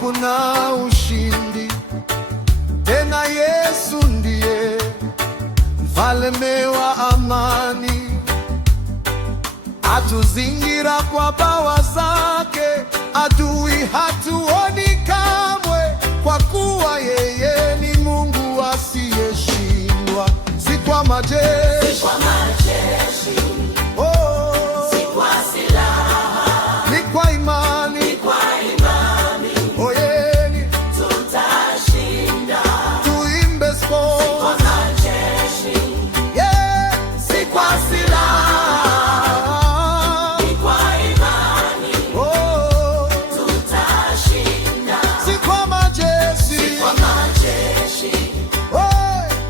kuna ushindi tena. Yesu ndiye mfalme wa amani, atuzingira kwa bawa zake, adui hatuoni kamwe, kwa kuwa yeye ni Mungu asiyeshindwa. Si kwa majeshi, oh, si kwa silaha, ni kwa imani, oh, yeye tutashinda. Tuimbe sport, si kwa majeshi, yeah, si kwa silaha, ni kwa imani, oh, tutashinda. Si kwa majeshi, oh,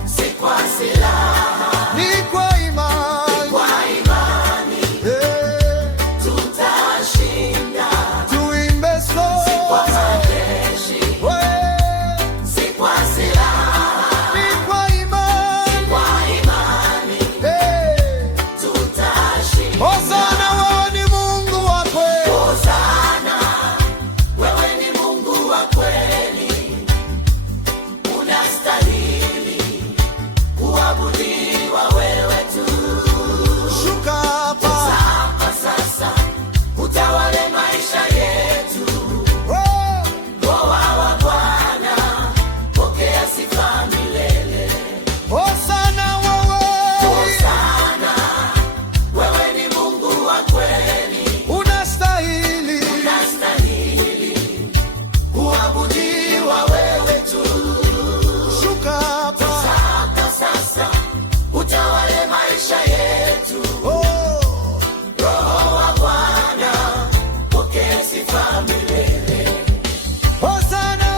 si kwa silaha, ni kwa imani, yeah, tutashinda. Tuimbe sport, si kwa majeshi, si kwa silaha, ni kwa imani, hey, tutashinda. Hosana, wewe ni Mungu wa kweli. Hosana, wewe ni Mungu wa kweli. Unastahili kuabudiwa wewe tu. Shuka hapa sasa, utawale maisha yetu. Roho wa Bwana, pokea sifa milele. Hosana wewe, Hosana, wewe ni Mungu wa kweli. Unastahili kuabudiwa wewe tu. Shuka hapa sasa, utawale maisha yetu. Roho wa Bwana, pokea sifa milele. Hosana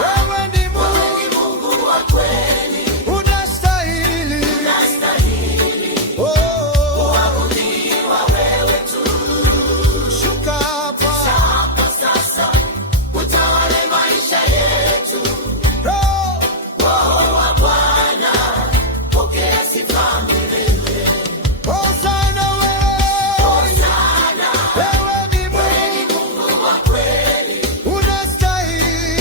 wewe ni Mungu wa kweli. Unastahili kuabudiwa wewe tu. Shuka hapa sasa, utawale maisha yetu. Roho wa Bwana, pokea sifa milele. Hosana wewe ni Mungu wa kweli. Unastahili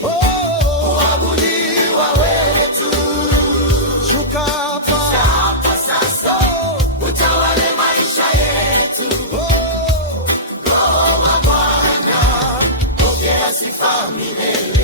kuabudiwa wewe tu. Shuka hapa sasa, utawale maisha yetu. Roho wa Bwana, pokea sifa milele.